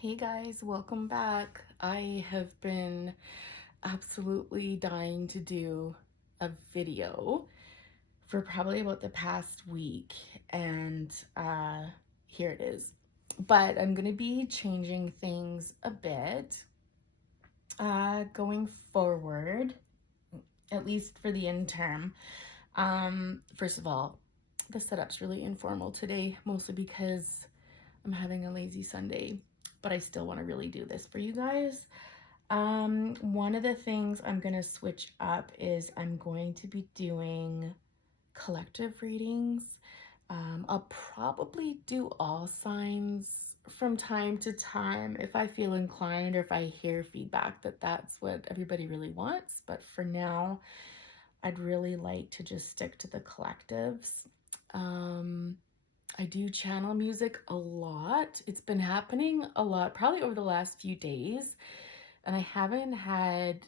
Hey guys, welcome back. I have been absolutely dying to do a video for probably about the past week, and here it is. But I'm going to be changing things a bit going forward, at least for the interim. First of all, the setup's really informal today, mostly because I'm having a lazy Sunday, but I still want to really do this for you guys. One of the things I'm going to switch up is I'm going to be doing collective readings. I'll probably do all signs from time to time if I feel inclined or if I hear feedback that that's what everybody really wants. But for now, I'd really like to just stick to the collectives. I do channel music a lot. It's been happening a lot, probably over the last few days. And I haven't had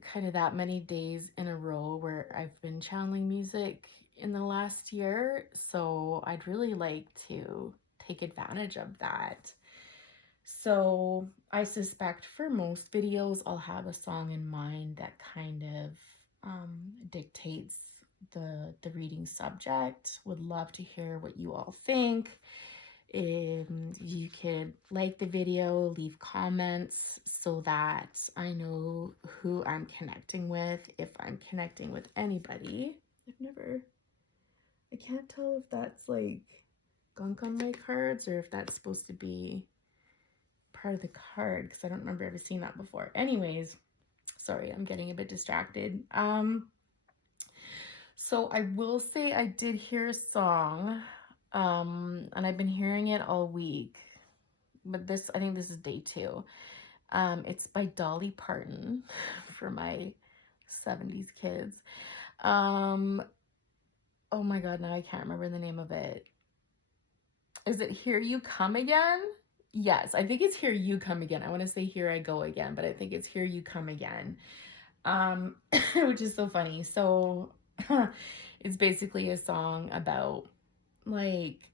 kind of that many days in a row where I've been channeling music in the last year. So I'd really like to take advantage of that. So I suspect for most videos, I'll have a song in mind that kind of dictates the reading subject. Would love to hear what you all think. You could like the video, leave comments so that I know who I'm connecting with, if I'm connecting with anybody. I can't tell if that's like gunk on my cards or if that's supposed to be part of the card because I don't remember ever seeing that before. Anyways, sorry, I'm getting a bit distracted. So I will say I did hear a song, and I've been hearing it all week, but I think this is day 2. It's by Dolly Parton for my 70s kids. Oh my God, now I can't remember the name of it. Is it Here You Come Again? Yes, I think it's Here You Come Again. I want to say Here I Go Again, but I think it's Here You Come Again. Which is so funny. So it's basically a song about like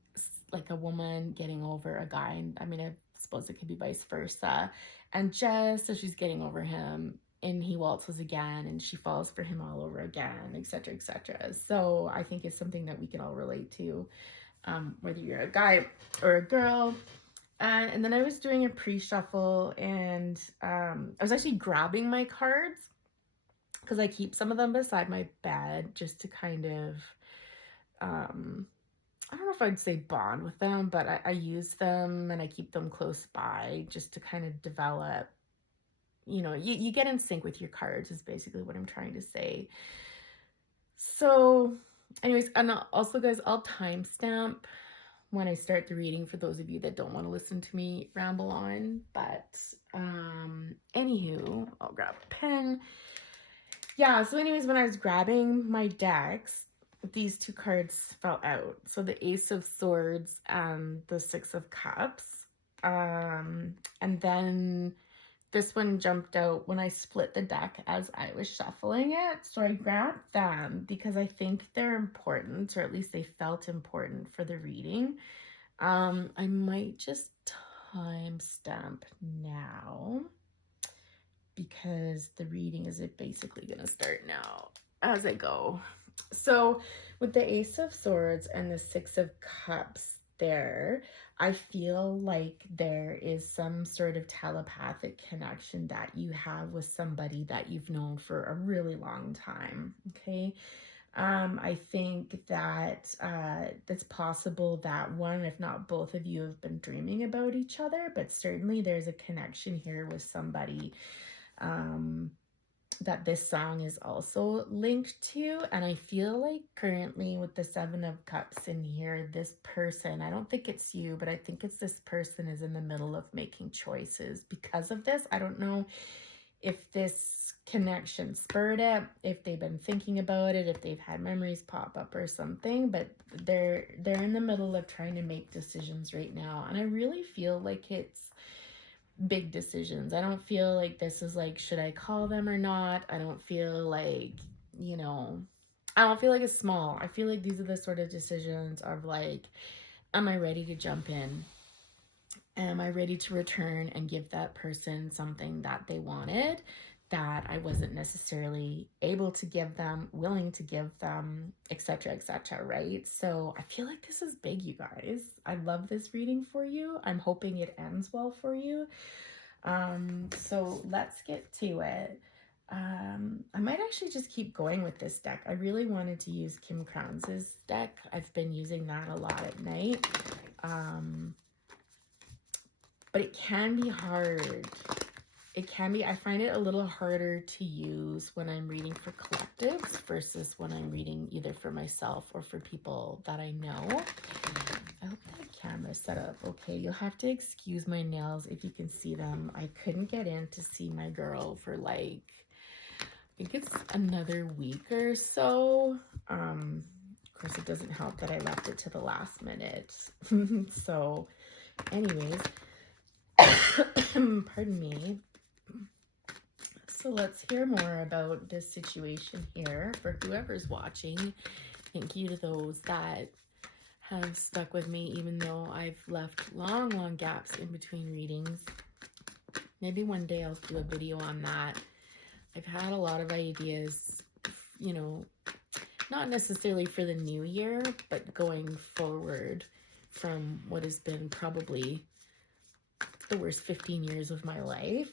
like a woman getting over a guy. And I mean, I suppose it could be vice versa. And just as she's getting over him, and he waltzes again, and she falls for him all over again, etc., etc. So I think it's something that we can all relate to, whether you're a guy or a girl. And then I was doing a pre-shuffle, and I was actually grabbing my cards because I keep some of them beside my bed just to kind of, I don't know if I'd say bond with them, but I use them and I keep them close by just to kind of develop, you get in sync with your cards is basically what I'm trying to say. So anyways, and also guys, I'll timestamp when I start the reading for those of you that don't want to listen to me ramble on. But anywho, I'll grab a pen. Yeah, so anyways, when I was grabbing my decks, these 2 cards fell out. So the Ace of Swords and the Six of Cups. And then this one jumped out when I split the deck as I was shuffling it. So I grabbed them because I think they're important, or at least they felt important for the reading. I might just timestamp now because the reading is basically going to start now as I go. So with the Ace of Swords and the Six of Cups there, I feel like there is some sort of telepathic connection that you have with somebody that you've known for a really long time, okay? I think that it's possible that one, if not both of you, have been dreaming about each other, but certainly there's a connection here with somebody that this song is also linked to. And I feel like currently with the Seven of Cups in here, this person, I don't think it's you, but I think it's this person is in the middle of making choices because of this. I don't know if this connection spurred it, if they've been thinking about it, if they've had memories pop up or something, but they're in the middle of trying to make decisions right now. And I really feel like it's big decisions. I don't feel like this is like, should I call them or not? I don't feel like, I don't feel like it's small. I feel like these are the sort of decisions of like, am I ready to jump in? Am I ready to return and give that person something that they wanted that I wasn't necessarily able to give them, willing to give them, etc., etc., right? So I feel like this is big, you guys. I love this reading for you. I'm hoping it ends well for you. So let's get to it. I might actually just keep going with this deck. I really wanted to use Kim Crowns' deck. I've been using that a lot at night. But it can be hard. It can be, I find it a little harder to use when I'm reading for collectives versus when I'm reading either for myself or for people that I know. I hope that camera's set up okay. You'll have to excuse my nails if you can see them. I couldn't get in to see my girl for like, I think it's another week or so. Of course, it doesn't help that I left it to the last minute. So anyways, pardon me. So let's hear more about this situation here for whoever's watching. Thank you to those that have stuck with me, even though I've left long, long gaps in between readings. Maybe one day I'll do a video on that. I've had a lot of ideas, you know, not necessarily for the new year, but going forward from what has been probably the worst 15 years of my life.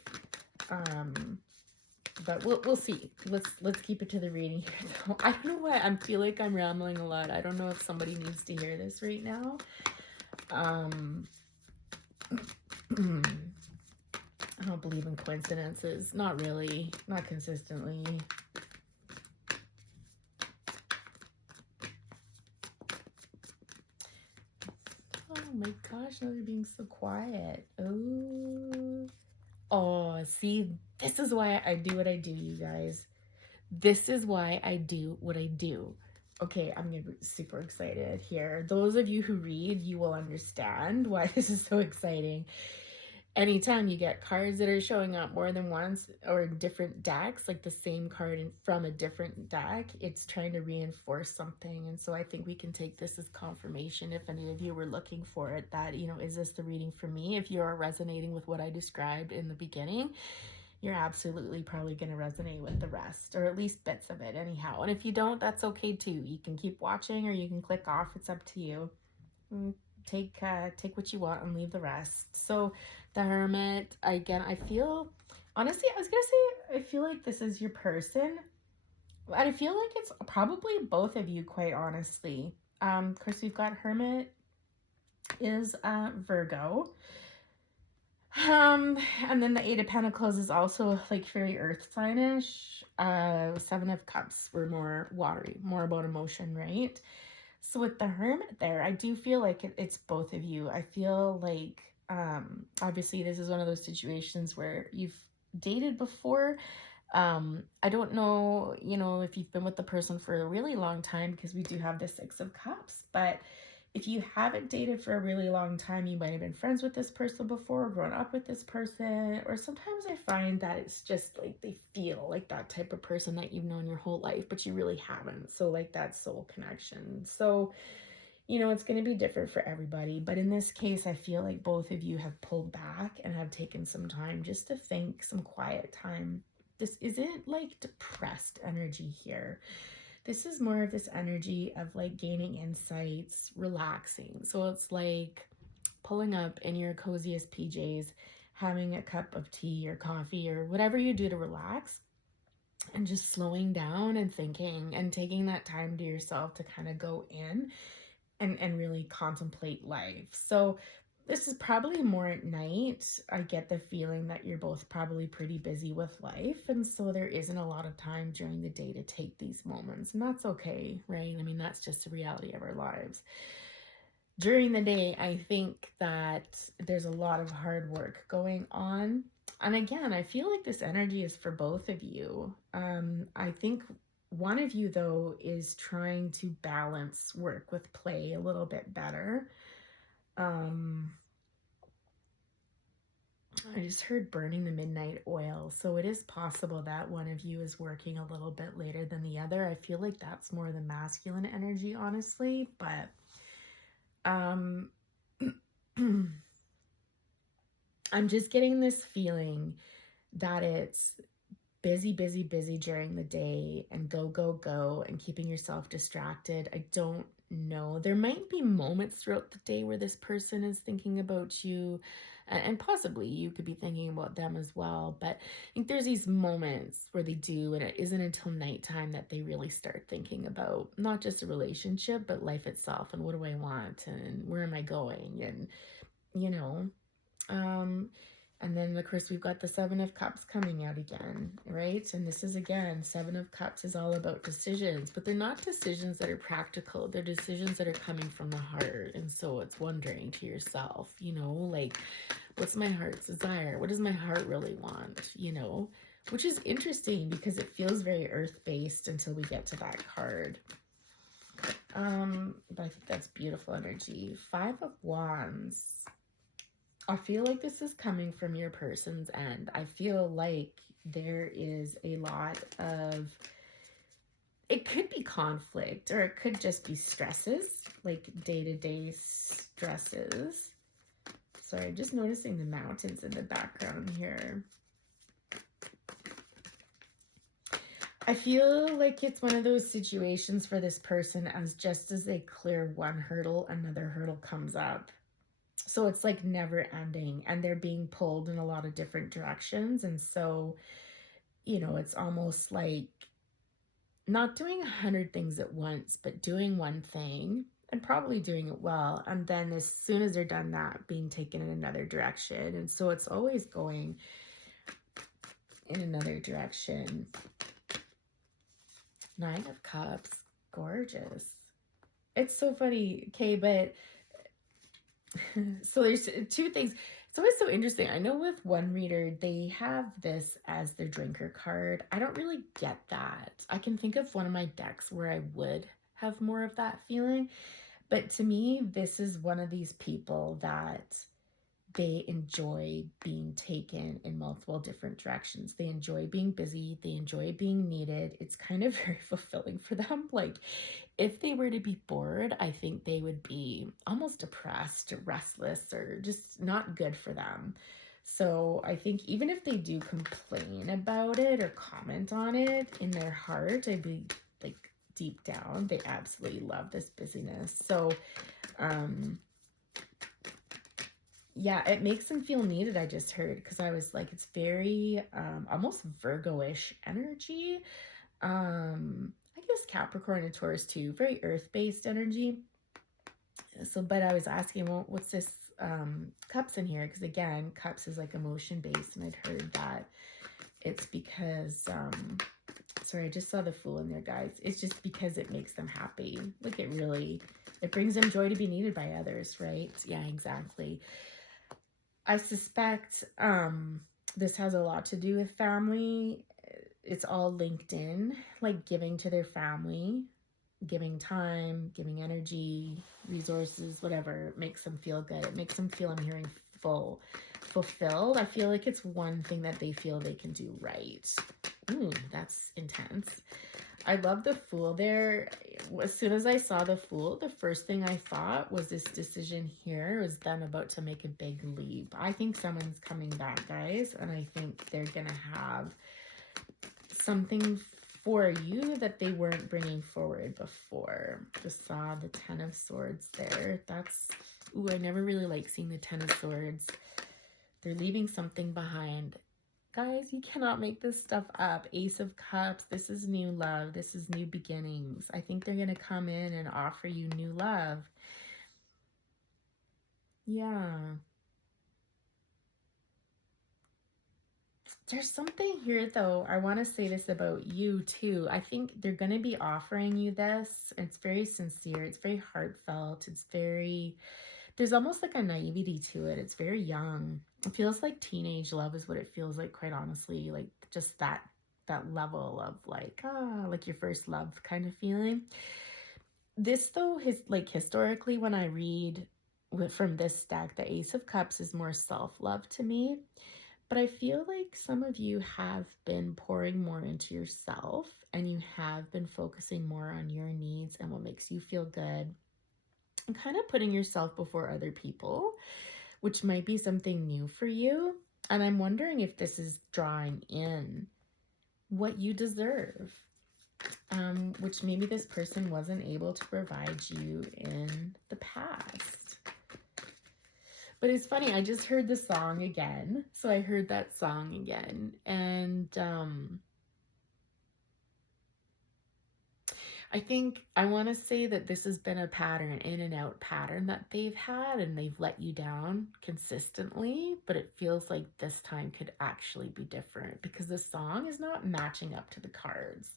But we'll see. Let's keep it to the reading here, though. I don't know why I feel like I'm rambling a lot. I don't know if somebody needs to hear this right now. I don't believe in coincidences. Not really. Not consistently. Oh my gosh, now they're being so quiet. Oh, see, this is why I do what I do, you guys. This is why I do what I do. Okay, I'm gonna be super excited here. Those of you who read, you will understand why this is so exciting. Anytime you get cards that are showing up more than once or different decks, like the same card from a different deck, it's trying to reinforce something. And so I think we can take this as confirmation if any of you were looking for it, that, you know, is this the reading for me? If you are resonating with what I described in the beginning, you're absolutely probably going to resonate with the rest, or at least bits of it anyhow. And if you don't, that's okay too. You can keep watching or you can click off. It's up to you. Take what you want and leave the rest. So the Hermit, again, I feel, honestly, I was going to say, I feel like this is your person. I feel like it's probably both of you, quite honestly. Of course, we've got Hermit is Virgo. And then the Eight of Pentacles is also like very earth signish. Seven of Cups were more watery, more about emotion, right? So with the Hermit there, I do feel like it's both of you. I feel like, obviously this is one of those situations where you've dated before. I don't know, you know, if you've been with the person for a really long time, because we do have the Six of Cups, but if you haven't dated for a really long time, you might have been friends with this person before, grown up with this person, or sometimes I find that it's just like they feel like that type of person that you've known your whole life, but you really haven't. So like that soul connection. So, you know, it's going to be different for everybody. But in this case, I feel like both of you have pulled back and have taken some time just to think, some quiet time. This isn't like depressed energy here. This is more of this energy of like gaining insights, relaxing. So it's like pulling up in your coziest PJs, having a cup of tea or coffee or whatever you do to relax, and just slowing down and thinking and taking that time to yourself to kind of go in and really contemplate life. So this is probably more at night. I get the feeling that you're both probably pretty busy with life, and so there isn't a lot of time during the day to take these moments, and that's okay, right? I mean, that's just the reality of our lives. During the day, I think that there's a lot of hard work going on. And again, I feel like this energy is for both of you. I think one of you, though, is trying to balance work with play a little bit better. I just heard burning the midnight oil. So it is possible that one of you is working a little bit later than the other. I feel like that's more the masculine energy, honestly. But I'm just getting this feeling that it's busy, busy, busy during the day and go, go, go and keeping yourself distracted. I don't know. There might be moments throughout the day where this person is thinking about you, and possibly you could be thinking about them as well. But I think there's these moments where they do, and it isn't until nighttime that they really start thinking about not just a relationship, but life itself and what do I want and where am I going and, you know, um, and then, of course, we've got the Seven of Cups coming out again, right? And this is, again, Seven of Cups is all about decisions, but they're not decisions that are practical. They're decisions that are coming from the heart. And so it's wondering to yourself, like, what's my heart's desire? What does my heart really want? Which is interesting because it feels very earth-based until we get to that card. But I think that's beautiful energy. Five of Wands. I feel like this is coming from your person's end. I feel like there is a lot of, it could be conflict or it could just be stresses, like day-to-day stresses. Sorry, just noticing the mountains in the background here. I feel like it's one of those situations for this person as just as they clear one hurdle, another hurdle comes up. So it's like never ending and they're being pulled in a lot of different directions. And so, it's almost like not doing 100 things at once, but doing one thing and probably doing it well. And then as soon as they're done that, being taken in another direction. And so it's always going in another direction. Nine of Cups, gorgeous. It's so funny, okay, but so there's two things. It's always so interesting. I know with one reader, they have this as their drinker card. I don't really get that. I can think of one of my decks where I would have more of that feeling. But to me, this is one of these people that they enjoy being taken in multiple different directions. They enjoy being busy. They enjoy being needed. It's kind of very fulfilling for them. Like, if they were to be bored, I think they would be almost depressed or restless or just not good for them. So I think even if they do complain about it or comment on it in their heart, I'd be like deep down, they absolutely love this busyness. So, yeah, it makes them feel needed, I just heard, because I was like, it's very almost Virgo-ish energy. I guess Capricorn and Taurus too, very earth-based energy. So, but I was asking, well, what's this cups in here? Because again, cups is like emotion-based, and I'd heard that it's because, sorry, I just saw the Fool in there, guys. It's just because it makes them happy. Like it brings them joy to be needed by others, right? Yeah, exactly. I suspect this has a lot to do with family. It's all linked in, like giving to their family, giving time, giving energy, resources, whatever makes them feel good. It makes them feel, I'm hearing, fulfilled. I feel like it's one thing that they feel they can do right. Ooh, that's intense. I love the Fool there. As soon as I saw the Fool, the first thing I thought was this decision here was them about to make a big leap. I think someone's coming back, guys, and I think they're going to have something for you that they weren't bringing forward before. Just saw the Ten of Swords there. That's, ooh, I never really like seeing the Ten of Swords. They're leaving something behind. Guys, you cannot make this stuff up. Ace of Cups, this is new love. This is new beginnings. I think they're going to come in and offer you new love. Yeah. There's something here, though. I want to say this about you, too. I think they're going to be offering you this. It's very sincere. It's very heartfelt. It's very... There's almost like a naivety to it. It's very young. It feels like teenage love is what it feels like, quite honestly. Like, just that level of like your first love kind of feeling. This, though, is like historically, when I read from this deck, the Ace of Cups is more self-love to me. But I feel like some of you have been pouring more into yourself and you have been focusing more on your needs and what makes you feel good and kind of putting yourself before other people, which might be something new for you. And I'm wondering if this is drawing in what you deserve, which maybe this person wasn't able to provide you in the past. But it's funny, I just heard the song again. So I heard that song again. And I think I want to say that this has been a pattern, in and out pattern that they've had, and they've let you down consistently. But it feels like this time could actually be different because the song is not matching up to the cards,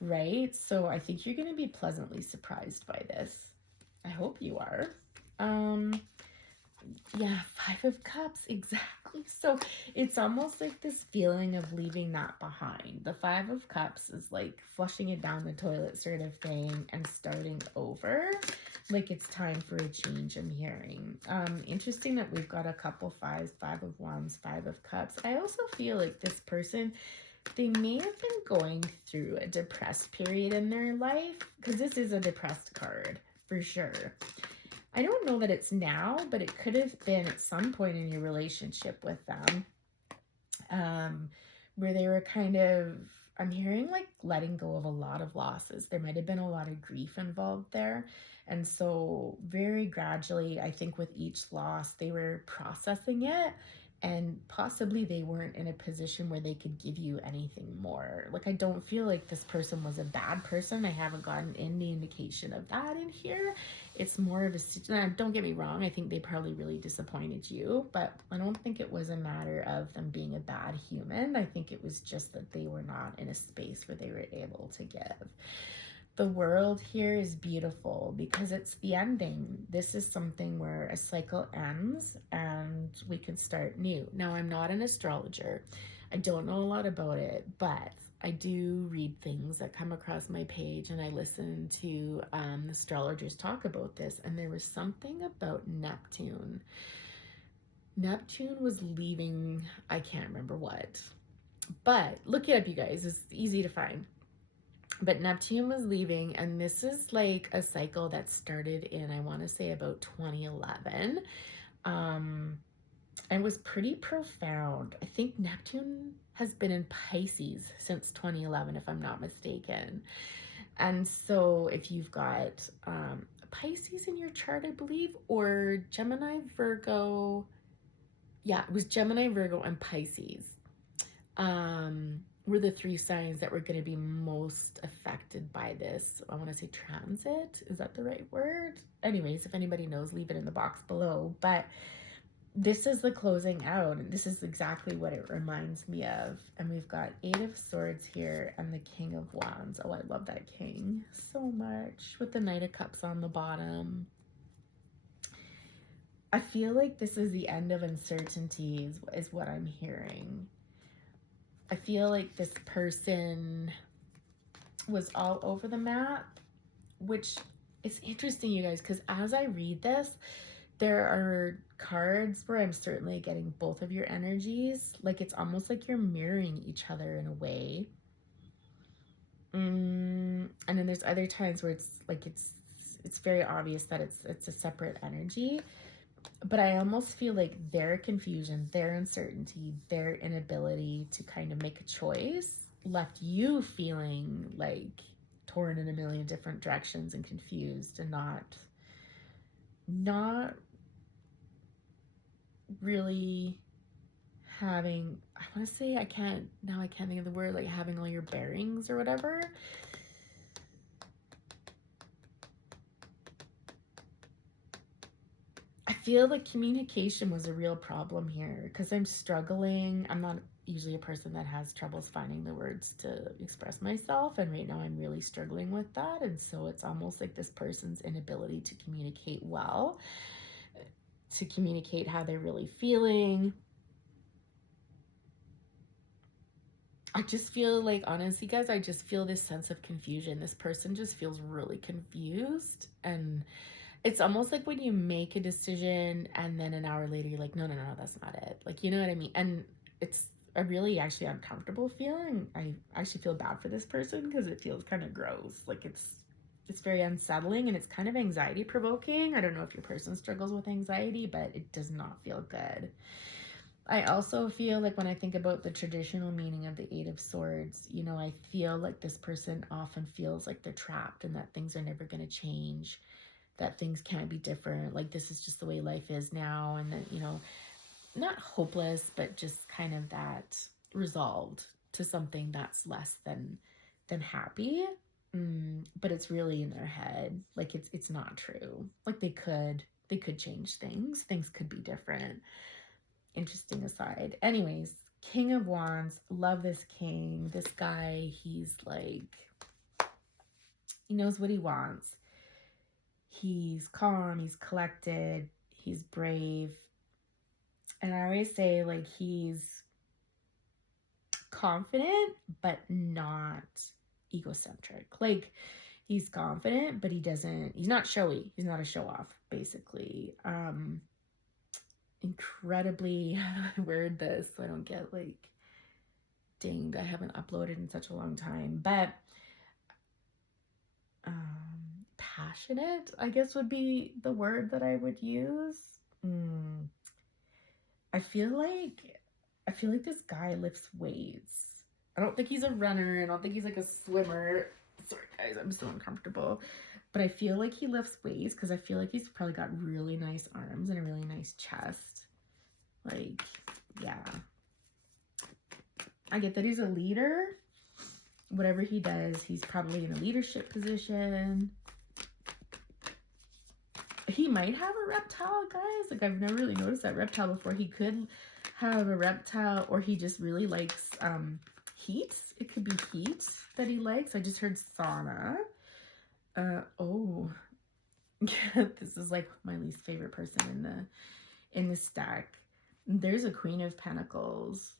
right? So I think you're going to be pleasantly surprised by this. I hope you are. Yeah, Five of Cups, exactly. So it's almost like this feeling of leaving that behind. The Five of Cups is like flushing it down the toilet sort of thing and starting over. Like it's time for a change, I'm hearing. Interesting that we've got a couple fives, Five of Wands, Five of Cups. I also feel like this person, they may have been going through a depressed period in their life, because this is a depressed card for sure. I don't know that it's now, but it could have been at some point in your relationship with them, where they were kind of, I'm hearing like letting go of a lot of losses. There might have been a lot of grief involved there. And so very gradually, I think with each loss, they were processing it, and possibly they weren't in a position where they could give you anything more. Like, I don't feel like this person was a bad person. I haven't gotten any indication of that in here. It's more of a, don't get me wrong, I think they probably really disappointed you, but I don't think it was a matter of them being a bad human. I think it was just that they were not in a space where they were able to give. The world here is beautiful because it's the ending. This is something where a cycle ends and we can start new. Now, I'm not an astrologer. I don't know a lot about it, but I do read things that come across my page, and I listen to astrologers talk about this. And there was something about Neptune. Neptune was leaving, I can't remember what, but look it up, you guys. It's easy to find. But Neptune was leaving, and this is like a cycle that started in, I want to say, about 2011. And was pretty profound. I think Neptune has been in Pisces since 2011, if I'm not mistaken. And so if you've got Pisces in your chart, I believe, or Gemini, Virgo, yeah, it was Gemini, Virgo, and Pisces. Were the three signs that were going to be most affected by this. I want to say transit. Is that the right word? Anyways, if anybody knows, leave it in the box below. But this is the closing out, and this is exactly what it reminds me of. And we've got Eight of Swords here and the King of Wands. Oh, I love that king so much, with the Knight of Cups on the bottom. I feel like this is the end of uncertainties, is what I'm hearing. I feel like this person was all over the map, which is interesting, you guys, because as I read this, there are cards where I'm certainly getting both of your energies. Like, it's almost like you're mirroring each other in a way. And then there's other times where it's like it's very obvious that it's a separate energy. But I almost feel like their confusion, their uncertainty, their inability to kind of make a choice left you feeling like torn in a million different directions and confused, and not really having, I want to say, I can't think of the word, like having all your bearings or whatever. I feel like communication was a real problem here, because I'm struggling. I'm not usually a person that has troubles finding the words to express myself, and right now I'm really struggling with that. And so it's almost like this person's inability to communicate well, to communicate how they're really feeling. I just feel like, honestly, guys, I just feel this sense of confusion. This person just feels really confused, and it's almost like when you make a decision and then an hour later you're like, no, that's not it. Like, you know what I mean? And it's a really actually uncomfortable feeling. I actually feel bad for this person because it feels kind of gross. Like, it's it's very unsettling and it's kind of anxiety provoking. I don't know if your person struggles with anxiety, but it does not feel good. I also feel like when I think about the traditional meaning of the Eight of Swords, you know, I feel like this person often feels like they're trapped and that things are never going to change, that things can't be different. Like this is just the way life is now. And that, you know, not hopeless, but just kind of that resolved to something that's less than happy. But it's really in their head. Like it's not true. Like they could change things. Things could be different. Interesting aside. Anyways, King of Wands, love this king. This guy, he's like, he knows what he wants. He's calm, he's collected, he's brave. And I always say, like, he's confident, but not egocentric. Like, he's confident, but he's not showy. He's not a show off, basically. Incredibly, I word this so I don't get like dinged. I haven't uploaded in such a long time, but passionate, I guess, would be the word that I would use. I feel like this guy lifts weights. I don't think he's a runner. I don't think he's like a swimmer. Sorry guys, I'm so uncomfortable. But I feel like he lifts weights because I feel like he's probably got really nice arms and a really nice chest. Like, yeah. I get that he's a leader. Whatever he does, he's probably in a leadership position. He might have a reptile, guys. Like, I've never really noticed that reptile before. He could have a reptile, or he just really likes heat. It could be heat that he likes. I just heard sauna. Oh. This is like my least favorite person in the stack. There's a Queen of Pentacles.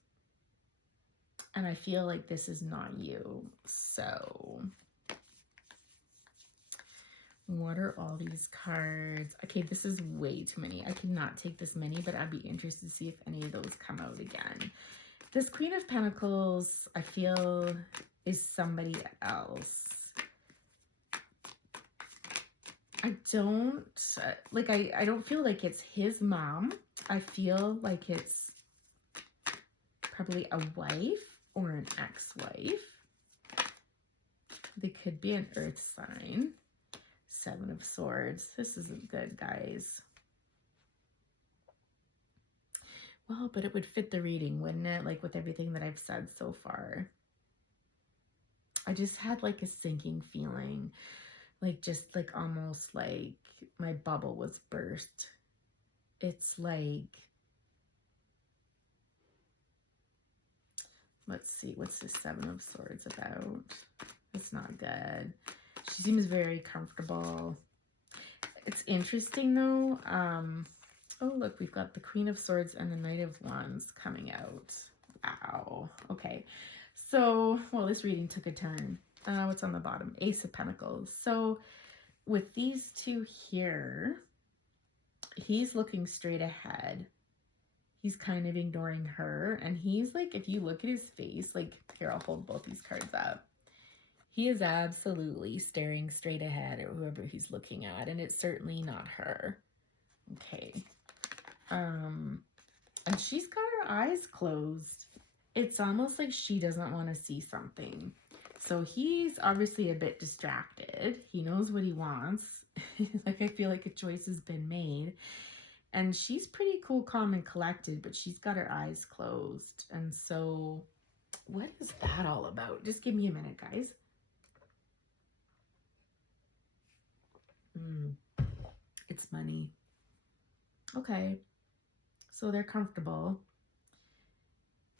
And I feel like this is not you. So what are all these cards? Okay, this is way too many. I cannot take this many, but I'd be interested to see if any of those come out again. This Queen of Pentacles, I feel, is somebody else. I don't, like, I don't feel like it's his mom. I feel like it's probably a wife or an ex-wife. They could be an earth sign. Seven of Swords. This isn't good, guys. Well, but it would fit the reading, wouldn't it? Like with everything that I've said so far. I just had like a sinking feeling. Like just like almost like my bubble was burst. It's like, let's see, what's this Seven of Swords about? It's not good. She seems very comfortable. It's interesting though. Oh, look, we've got the Queen of Swords and the Knight of Wands coming out. Wow. Okay. So, well, this reading took a turn. What's on the bottom? Ace of Pentacles. So with these two here, he's looking straight ahead. He's kind of ignoring her. And he's like, if you look at his face, like, here, I'll hold both these cards up. He is absolutely staring straight ahead at whoever he's looking at. And it's certainly not her. Okay. And she's got her eyes closed. It's almost like she doesn't want to see something. So he's obviously a bit distracted. He knows what he wants. Like, I feel like a choice has been made. And she's pretty cool, calm, and collected, but she's got her eyes closed. And so what is that all about? Just give me a minute, guys. It's money. Okay. So they're comfortable.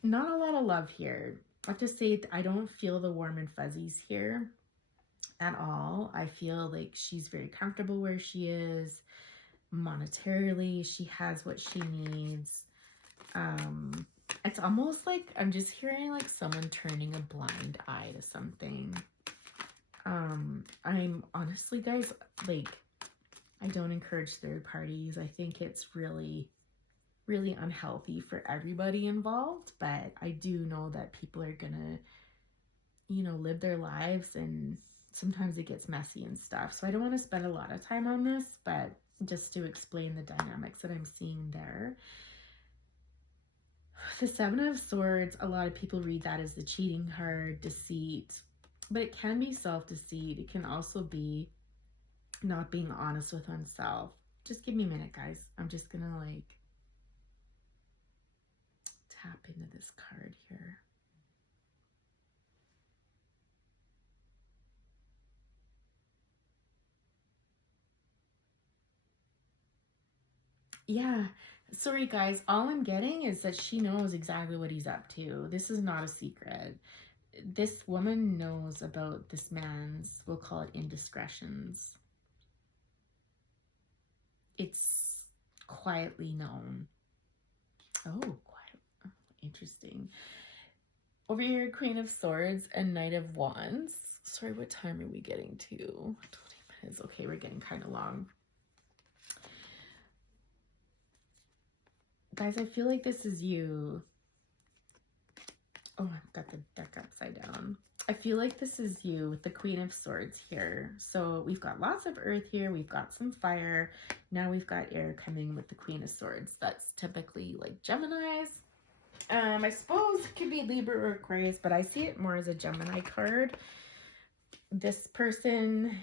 Not a lot of love here. I have to say, I don't feel the warm and fuzzies here at all. I feel like she's very comfortable where she is. Monetarily, she has what she needs. It's almost like I'm just hearing like someone turning a blind eye to something. I'm honestly, guys, like, I don't encourage third parties. I think it's really unhealthy for everybody involved, but I do know that people are gonna, you know, live their lives and sometimes it gets messy and stuff. So I don't want to spend a lot of time on this, but just to explain the dynamics that I'm seeing there. The Seven of Swords, a lot of people read that as the cheating card, deceit, but it can be self-deceit. It can also be not being honest with oneself. Just give me a minute, guys. I'm just gonna like tap into this card here. Yeah, sorry guys, all I'm getting is that she knows exactly what he's up to. This is not a secret. This woman knows about this man's, we'll call it indiscretions. It's quietly known. Oh, quite interesting. Over here, Queen of Swords and Knight of Wands. Sorry, what time are we getting to? 20 minutes. Okay, we're getting kind of long. Guys, I feel like this is you. Oh, I've got the deck upside down. I feel like this is you with the Queen of Swords here. So we've got lots of earth here. We've got some fire. Now we've got air coming with the Queen of Swords. That's typically like Geminis. I suppose it could be Libra or Aquarius, but I see it more as a Gemini card. This person,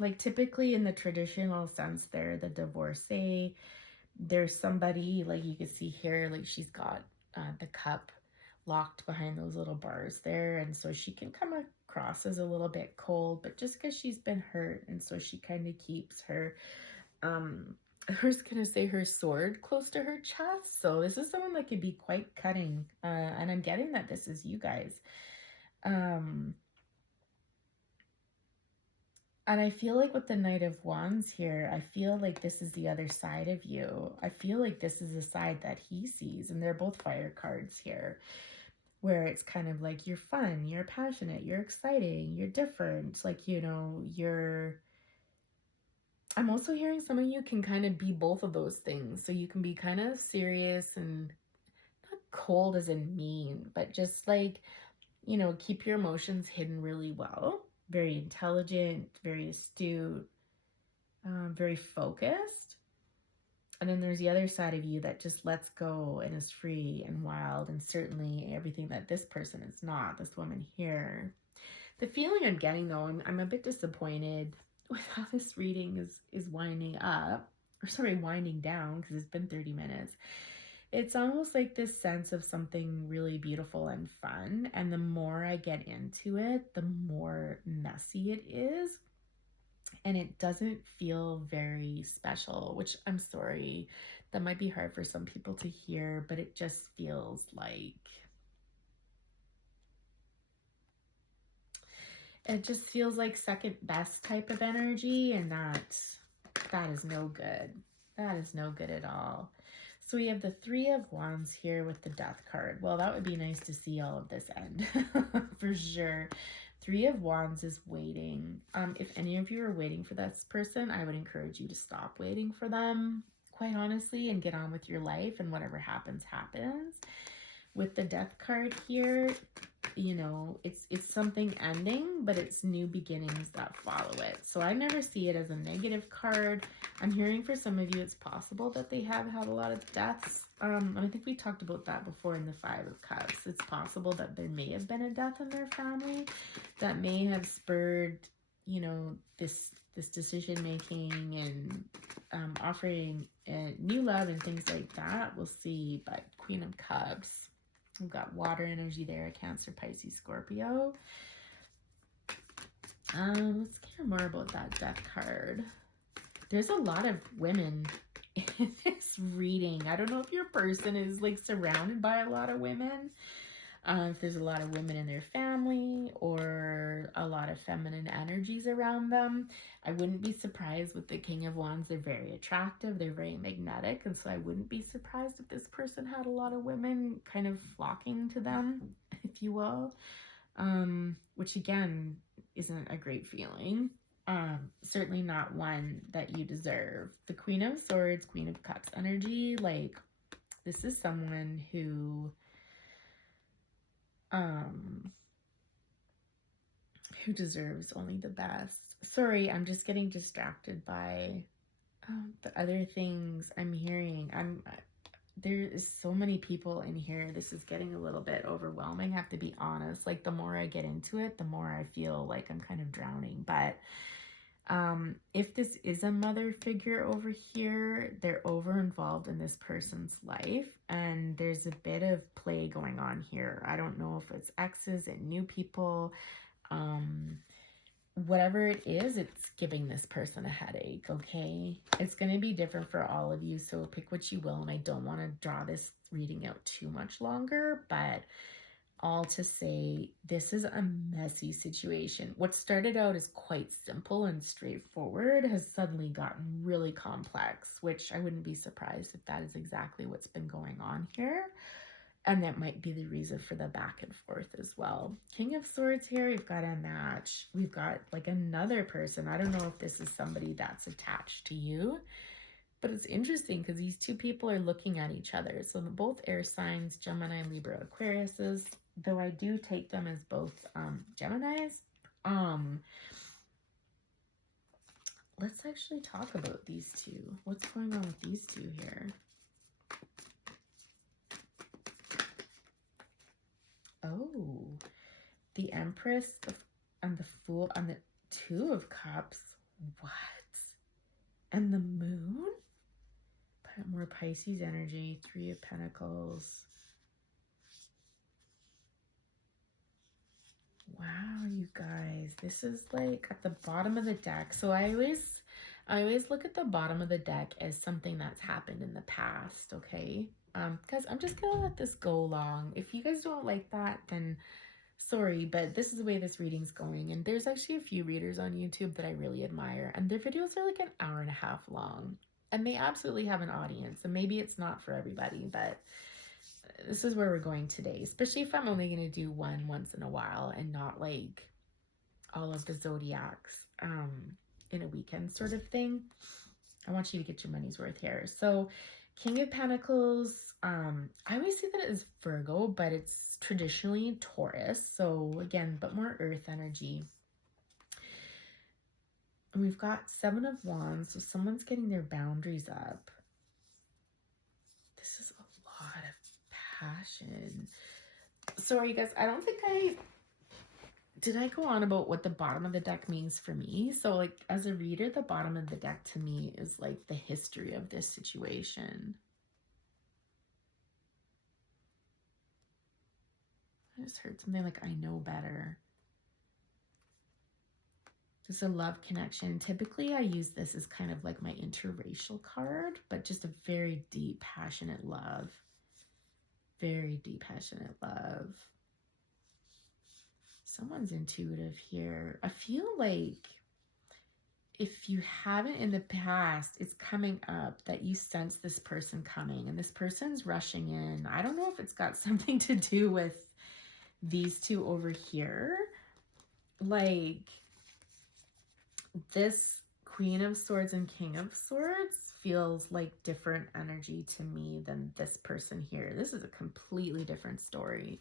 like typically in the traditional sense, they're the divorcee. There's somebody, like you can see here, like she's got the cup locked behind those little bars there, and so she can come across as a little bit cold, but just because she's been hurt, and so she kind of keeps her I was gonna say her sword close to her chest. So this is someone that could be quite cutting, and I'm getting that this is you guys. And I feel like with the Knight of Wands here, I feel like this is the other side of you. I feel like this is the side that he sees, and they're both fire cards here, where it's kind of like you're fun, you're passionate, you're exciting, you're different. Like, you know, I'm also hearing some of you can kind of be both of those things. So you can be kind of serious and not cold as in mean, but just like, you know, keep your emotions hidden really well. Very intelligent, very astute, very focused. And then there's the other side of you that just lets go and is free and wild, and certainly everything that this person is not, this woman here. The feeling I'm getting though, I'm a bit disappointed with how this reading is winding up, or sorry, winding down, because it's been 30 minutes. It's almost like this sense of something really beautiful and fun, and the more I get into it, the more messy it is, and it doesn't feel very special, which I'm sorry, that might be hard for some people to hear, but it just feels like second best type of energy, and that is no good. That is no good at all. So we have the Three of Wands here with the Death card. Well, that would be nice to see all of this end for sure. Three of Wands is waiting. If any of you are waiting for this person, I would encourage you to stop waiting for them, quite honestly, and get on with your life, and whatever happens, happens. With the Death card here, you know, it's something ending, but it's new beginnings that follow it. So I never see it as a negative card. I'm hearing for some of you it's possible that they have had a lot of deaths. And I think we talked about that before in the Five of Cups. It's possible that there may have been a death in their family that may have spurred, you know, this decision making and offering new love and things like that. We'll see. But Queen of Cups, we've got water energy there, Cancer, Pisces, Scorpio. Let's hear more about that Death card. There's a lot of women in this reading. I don't know if your person is like surrounded by a lot of women. If there's a lot of women in their family or a lot of feminine energies around them. I wouldn't be surprised with the King of Wands. They're very attractive. They're very magnetic. And so I wouldn't be surprised if this person had a lot of women kind of flocking to them, if you will. Which again, isn't a great feeling. Certainly not one that you deserve. The Queen of Swords, Queen of Cups energy, like this is someone who deserves only the best. Sorry, I'm just getting distracted by the other things I'm hearing. There is so many people in here. This is getting a little bit overwhelming. I have to be honest. Like the more I get into it, the more I feel like I'm kind of drowning. But if this is a mother figure over here, they're over involved in this person's life, and there's a bit of play going on here. I don't know if it's exes and new people. Whatever it is, it's giving this person a headache, okay? It's going to be different for all of you, so pick what you will, and I don't want to draw this reading out too much longer, but all to say, this is a messy situation. What started out as quite simple and straightforward has suddenly gotten really complex, which I wouldn't be surprised if that is exactly what's been going on here. And that might be the reason for the back and forth as well. King of Swords here, we've got a match. We've got like another person. I don't know if this is somebody that's attached to you, but it's interesting because these two people are looking at each other. So both air signs, Gemini, Libra, Aquariuses, though I do take them as both Geminis. Let's actually talk about these two. What's going on with these two here? Oh, the Empress and the Fool and the Two of Cups. What? And the Moon? More Pisces energy. Three of Pentacles. Wow, you guys. This is like at the bottom of the deck. So I always look at the bottom of the deck as something that's happened in the past, okay? Because I'm just gonna let this go along. If you guys don't like that, then sorry, but this is the way this reading's going. And there's actually a few readers on YouTube that I really admire, and their videos are like an hour and a half long, and they absolutely have an audience. And maybe it's not for everybody, but this is where we're going today, especially if I'm only going to do one once in a while and not like all of the zodiacs in a weekend sort of thing. I want you to get your money's worth here. So King of Pentacles, I always say that it is Virgo, but it's traditionally Taurus. So again, but more earth energy. And we've got Seven of Wands, so someone's getting their boundaries up. This is a lot of passion. Sorry guys, I don't think did I go on about what the bottom of the deck means for me? So like as a reader, the bottom of the deck to me is like the history of this situation. I just heard something like, I know better. This is a love connection. Typically I use this as kind of like my interracial card, but just a very deep, passionate love. Very deep, passionate love. Someone's intuitive here. I feel like if you haven't in the past, it's coming up that you sense this person coming and this person's rushing in. I don't know if it's got something to do with these two over here. Like this Queen of Swords and King of Swords feels like different energy to me than this person here. This is a completely different story.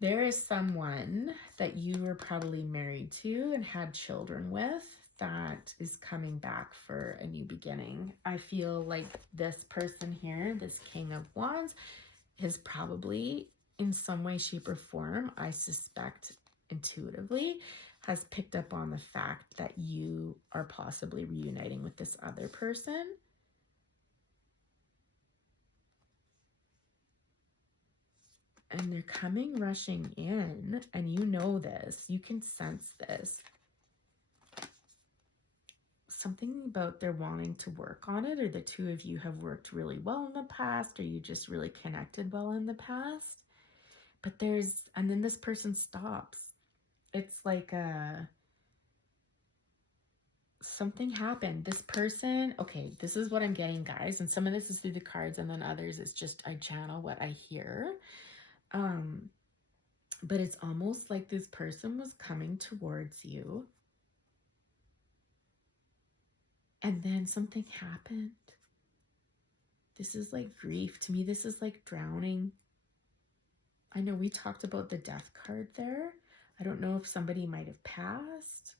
There is someone that you were probably married to and had children with that is coming back for a new beginning. I feel like this person here, this King of Wands, is probably in some way, shape, or form, I suspect intuitively, has picked up on the fact that you are possibly reuniting with this other person. And they're coming rushing in, and you know this, you can sense this. Something about they're wanting to work on it, or the two of you have worked really well in the past, or you just really connected well in the past. But and then this person stops. It's like something happened. This person, okay, this is what I'm getting, guys. And some of this is through the cards, and then others is just I channel what I hear. But it's almost like this person was coming towards you. And then something happened. This is like grief. To me, this is like drowning. I know we talked about the death card there. I don't know if somebody might have passed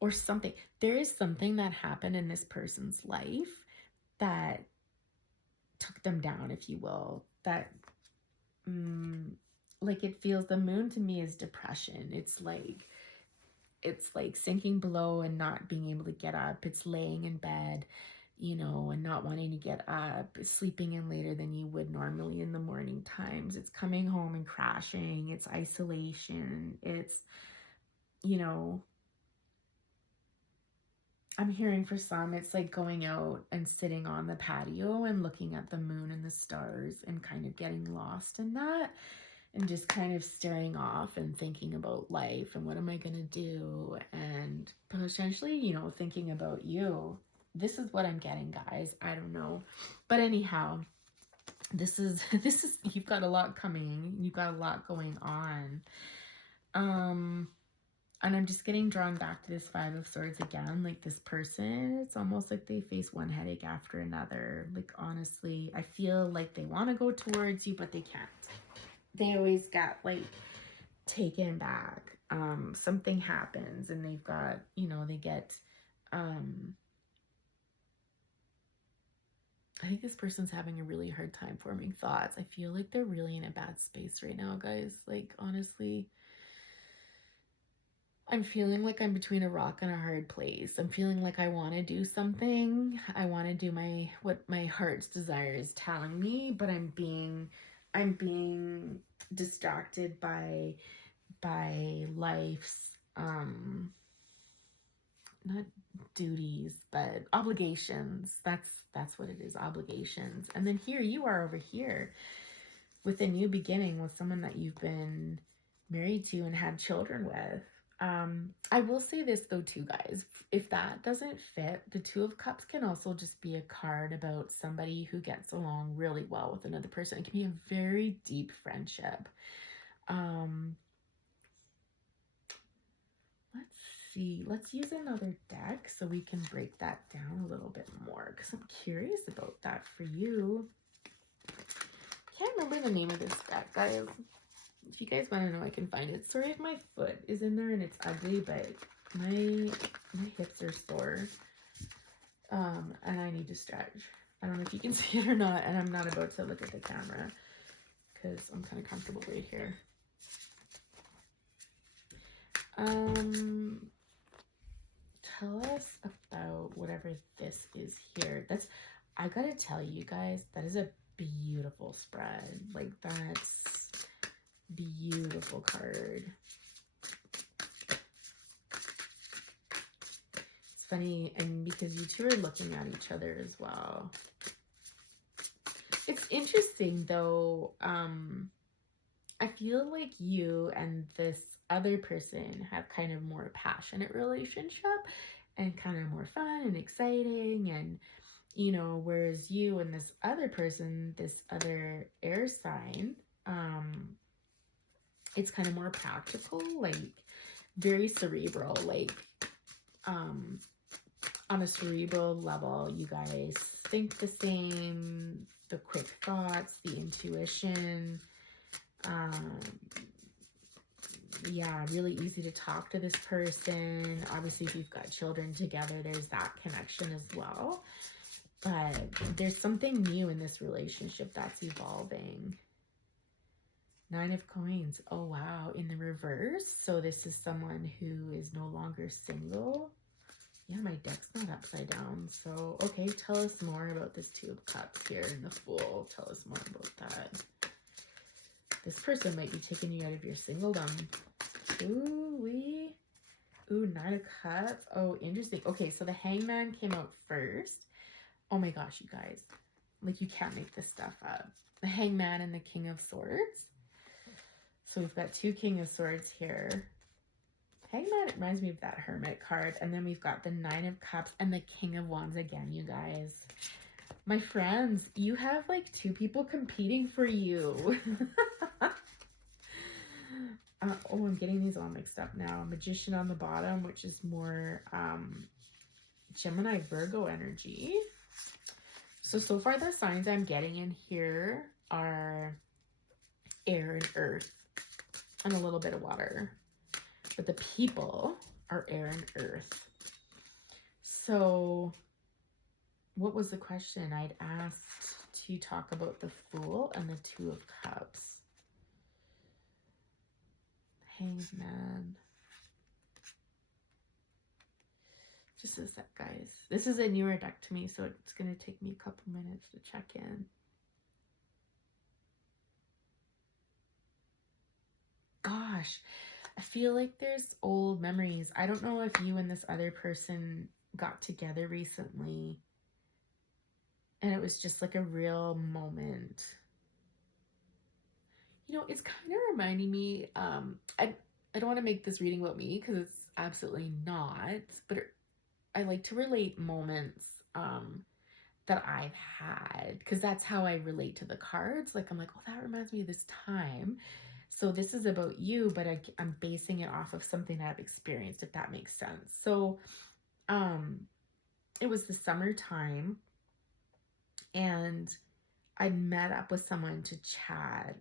or something. There is something that happened in this person's life that took them down, if you will. That, like, it feels, the moon to me is depression. It's like sinking below and not being able to get up. It's laying in bed, you know, and not wanting to get up, sleeping in later than you would normally in the morning times. It's coming home and crashing. It's isolation. It's, you know, I'm hearing for some, it's like going out and sitting on the patio and looking at the moon and the stars and kind of getting lost in that and just kind of staring off and thinking about life and what am I going to do, and potentially, you know, thinking about you. This is what I'm getting, guys. I don't know. But anyhow, this is you've got a lot coming. You've got a lot going on. And I'm just getting drawn back to this Five of Swords again. Like, this person, it's almost like they face one headache after another. Like, honestly, I feel like they want to go towards you, but they can't. They always got, like, taken back. Something happens and they've got, you know, they get, I think this person's having a really hard time forming thoughts. I feel like they're really in a bad space right now, guys. Like, honestly, I'm feeling like I'm between a rock and a hard place. I'm feeling like I want to do something. I want to do what my heart's desire is telling me, but I'm being distracted by life's not duties, but obligations. That's what it is, obligations. And then here you are over here with a new beginning with someone that you've been married to and had children with. I will say this though too, guys, if that doesn't fit, the Two of Cups can also just be a card about somebody who gets along really well with another person. It can be a very deep friendship. Let's see, let's use another deck so we can break that down a little bit more, because I'm curious about that for you. Can't remember the name of this deck, guys. If you guys want to know, I can find it. Sorry if my foot is in there and it's ugly, but my hips are sore. And I need to stretch. I don't know if you can see it or not, and I'm not about to look at the camera because I'm kind of comfortable right here. Tell us about whatever this is here. I gotta tell you guys, that is a beautiful spread. Like, that's beautiful card. It's funny, and because you two are looking at each other as well. It's interesting though. I feel like you and this other person have kind of more passionate relationship and kind of more fun and exciting, and you know, whereas you and this other person, this other air sign, it's kind of more practical, like very cerebral, like on a cerebral level, you guys think the same, the quick thoughts, the intuition. Yeah, really easy to talk to this person. Obviously, if you've got children together, there's that connection as well. But there's something new in this relationship that's evolving. Nine of Coins. Oh, wow. In the reverse. So this is someone who is no longer single. Yeah, my deck's not upside down. So, okay, tell us more about this Two of Cups here in the Fool. Tell us more about that. This person might be taking you out of your singledom. Ooh, Nine of Cups. Oh, interesting. Okay, so the Hangman came out first. Oh my gosh, you guys. Like, you can't make this stuff up. The Hangman and the King of Swords. So we've got two King of Swords here. Hangman reminds me of that Hermit card. And then we've got the Nine of Cups and the King of Wands again, you guys. My friends, you have like two people competing for you. Oh, I'm getting these all mixed up now. Magician on the bottom, which is more Gemini, Virgo energy. So far the signs I'm getting in here are air and earth. and a little bit of water. But the people are air and earth. So what was the question? I'd asked to talk about the Fool and the Two of Cups. Hangman. Just a sec, guys. This is a newer deck to me, so it's going to take me a couple minutes to check in. Gosh, I feel like there's old memories. I don't know if you and this other person got together recently and it was just like a real moment. You know, it's kind of reminding me, I don't want to make this reading about me because it's absolutely not, but I like to relate moments that I've had, because that's how I relate to the cards. Like, I'm like, oh, that reminds me of this time. So this is about you, but I'm basing it off of something I've experienced, if that makes sense. So it was the summertime, and I met up with someone to chat,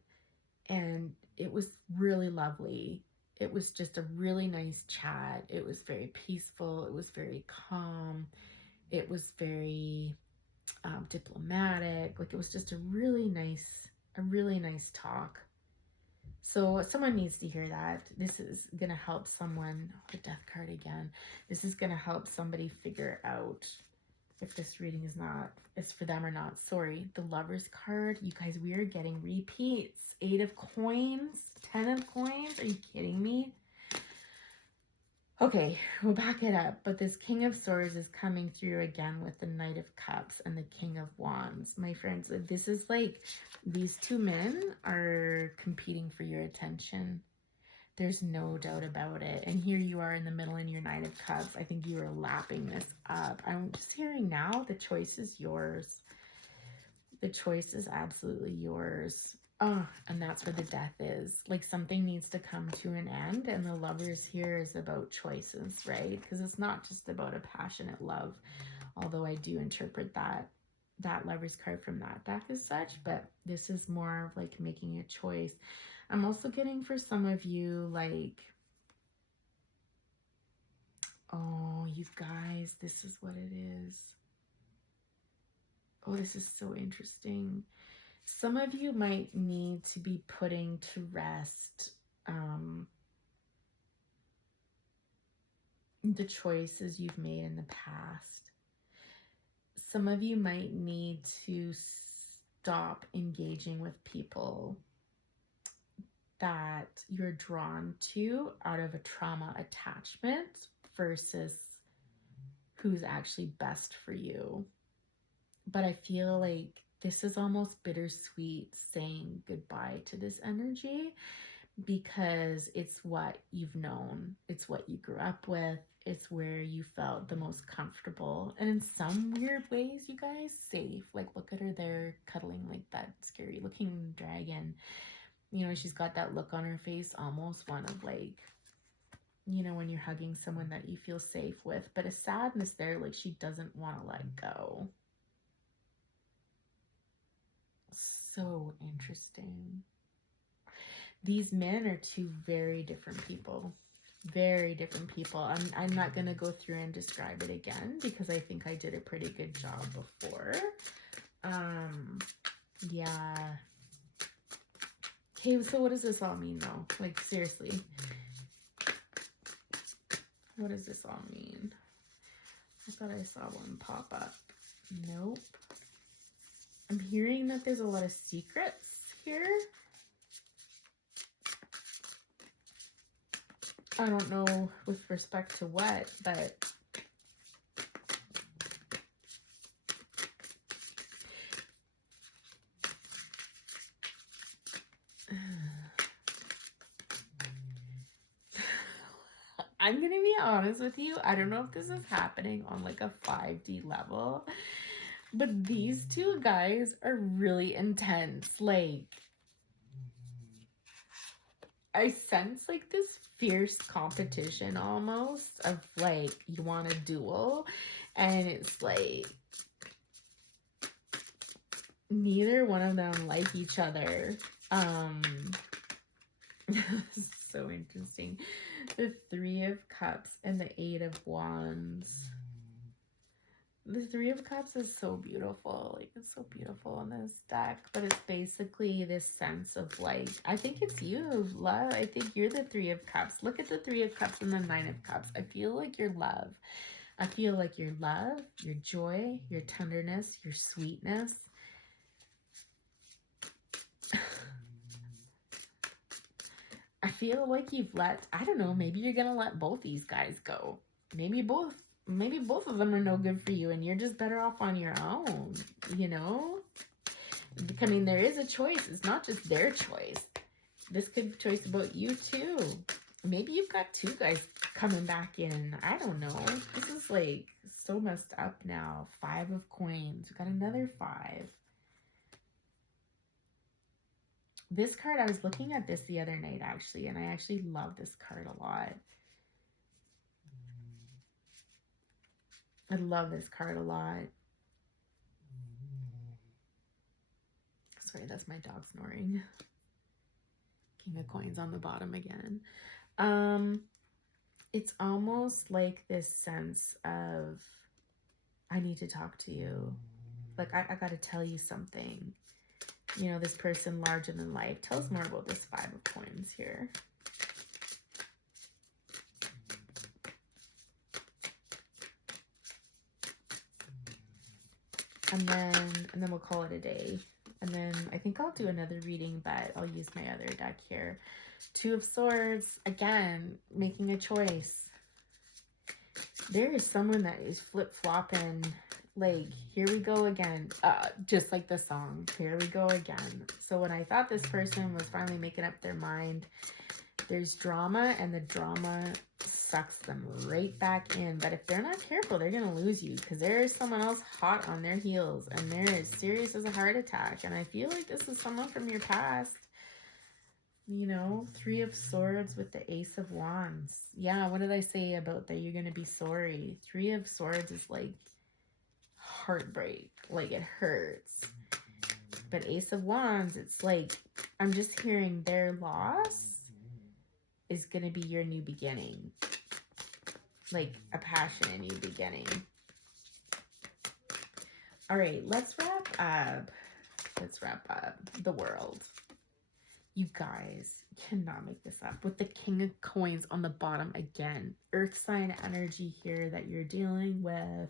and it was really lovely. It was just a really nice chat. It was very peaceful. It was very calm. It was very diplomatic. Like, it was just a really nice talk. So someone needs to hear that. This is going to help someone. Oh, the Death card again. This is going to help somebody figure out if this reading is for them or not. Sorry. The Lover's card. You guys, we are getting repeats. 8 of coins. 10 of coins. Are you kidding me? Okay, we'll back it up. But this King of Swords is coming through again with the Knight of Cups and the King of Wands. My friends, this is like these two men are competing for your attention. There's no doubt about it. And here you are in the middle in your Knight of Cups. I think you are lapping this up. I'm just hearing now the choice is yours. The choice is absolutely yours. Oh, and that's where the Death is. Like, something needs to come to an end, and the Lovers here is about choices, right? Because it's not just about a passionate love, although I do interpret that Lovers card from that deck as such, but this is more of like making a choice. I'm also getting for some of you, like, oh, you guys, this is what it is. Oh, this is so interesting. Some of you might need to be putting to rest the choices you've made in the past. Some of you might need to stop engaging with people that you're drawn to out of a trauma attachment versus who's actually best for you. But I feel like this is almost bittersweet saying goodbye to this energy, because it's what you've known. It's what you grew up with. It's where you felt the most comfortable. And in some weird ways, you guys, safe. Like, look at her there cuddling like that scary looking dragon. You know, she's got that look on her face, almost one of like, you know, when you're hugging someone that you feel safe with, but a sadness there, like she doesn't want to let go. So interesting. These men are two very different people. Very different people. I'm not going to go through and describe it again because I think I did a pretty good job before. Yeah. Okay, so what does this all mean though? Like, seriously. What does this all mean? I thought I saw one pop up. Nope. I'm hearing that there's a lot of secrets here. I don't know with respect to what, but I'm gonna be honest with you. I don't know if this is happening on like a 5D level, but these two guys are really intense. Like, I sense like this fierce competition almost of like, you want a duel, and it's like neither one of them like each other. This is so interesting. The Three of Cups and the Eight of Wands. The Three of Cups is so beautiful. Like, it's so beautiful in this deck. But it's basically this sense of, like, I think it's you, love. I think you're the Three of Cups. Look at the Three of Cups and the Nine of Cups. I feel like you're love. I feel like your love, your joy, your tenderness, your sweetness. I feel like you've let, I don't know, maybe you're going to let both these guys go. Maybe both of them are no good for you and you're just better off on your own, you know? I mean, there is a choice. It's not just their choice. This could be a choice about you too. Maybe you've got two guys coming back in. I don't know. This is like so messed up now. Five of Coins. We've got another five. This card, I was looking at this the other night actually, and I actually love this card a lot. I love this card a lot. Sorry, that's my dog snoring. King of Coins on the bottom again. It's almost like this sense of, I need to talk to you. Like, I got to tell you something. You know, this person larger than life. Tell us more about this Five of Coins here. And then we'll call it a day. And then I think I'll do another reading, but I'll use my other deck here. Two of Swords, again, making a choice. There is someone that is flip-flopping, like, here we go again, just like the song, here we go again. So when I thought this person was finally making up their mind, there's drama, and the drama sucks them right back in. But if they're not careful, they're going to lose you, because there is someone else hot on their heels, and they're as serious as a heart attack. And I feel like this is someone from your past. You know, Three of Swords with the Ace of Wands. Yeah, what did I say about that you're going to be sorry? Three of Swords is like heartbreak. Like, it hurts. But Ace of Wands, it's like, I'm just hearing their loss is going to be your new beginning. Like a passionate new beginning. All right, let's wrap up. Let's wrap up the world. You guys cannot make this up. With the King of Coins on the bottom again. Earth sign energy here that you're dealing with.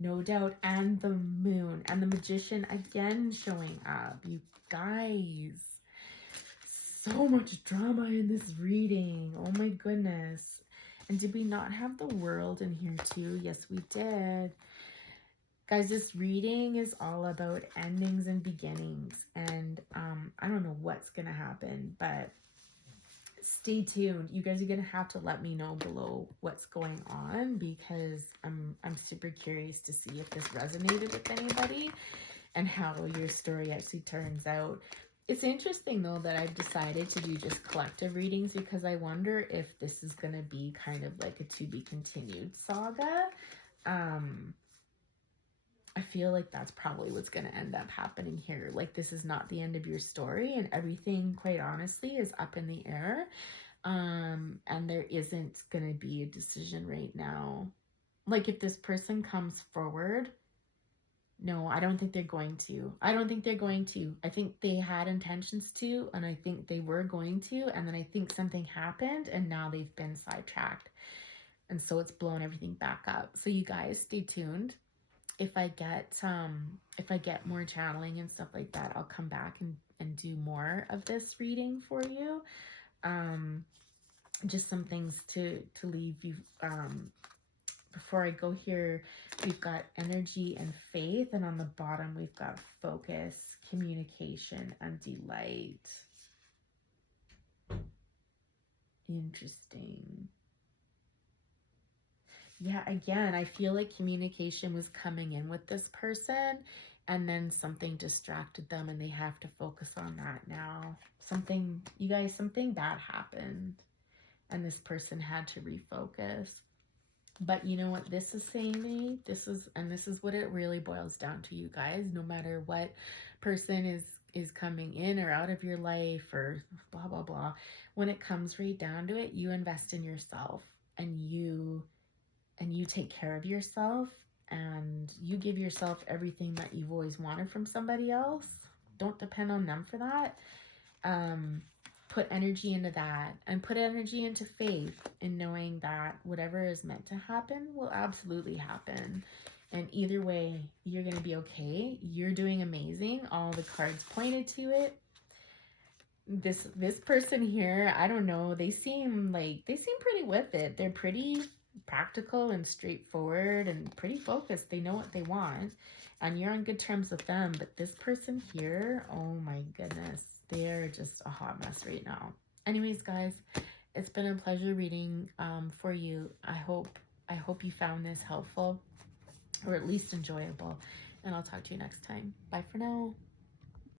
No doubt. And the Moon. And the Magician again showing up. You guys. So much drama in this reading. Oh my goodness. And did we not have the World in here too? Yes, we did. Guys, this reading is all about endings and beginnings, and I don't know what's going to happen, but stay tuned. You guys are going to have to let me know below what's going on, because I'm super curious to see if this resonated with anybody and how your story actually turns out. It's interesting, though, that I've decided to do just collective readings, because I wonder if this is going to be kind of like a to-be-continued saga. I feel like that's probably what's going to end up happening here. Like, this is not the end of your story, and everything, quite honestly, is up in the air. And there isn't going to be a decision right now. Like, if this person comes forward, no, I don't think they're going to. I don't think they're going to. I think they had intentions to, and I think they were going to, and then I think something happened, and now they've been sidetracked. And so it's blown everything back up. So you guys, stay tuned. If I get more channeling and stuff like that, I'll come back and do more of this reading for you. Just some things to leave you. Before I go here, we've got energy and faith, and on the bottom we've got focus, communication, and delight. Interesting. Yeah, again, I feel like communication was coming in with this person, and then something distracted them, and they have to focus on that now. Something, you guys, something bad happened, and this person had to refocus. But you know what this is saying to me? This is what it really boils down to, you guys. No matter what person is is coming in or out of your life or blah, blah, blah. When it comes right down to it, you invest in yourself and you take care of yourself and you give yourself everything that you've always wanted from somebody else. Don't depend on them for that. Put energy into that and put energy into faith in knowing that whatever is meant to happen will absolutely happen. And either way, you're going to be okay. You're doing amazing. All the cards pointed to it. This person here, I don't know, they seem pretty with it. They're pretty practical and straightforward and pretty focused. They know what they want and you're on good terms with them. But this person here, oh my goodness, they're just a hot mess right now. Anyways, guys, it's been a pleasure reading for you. I hope you found this helpful or at least enjoyable. And I'll talk to you next time. Bye for now.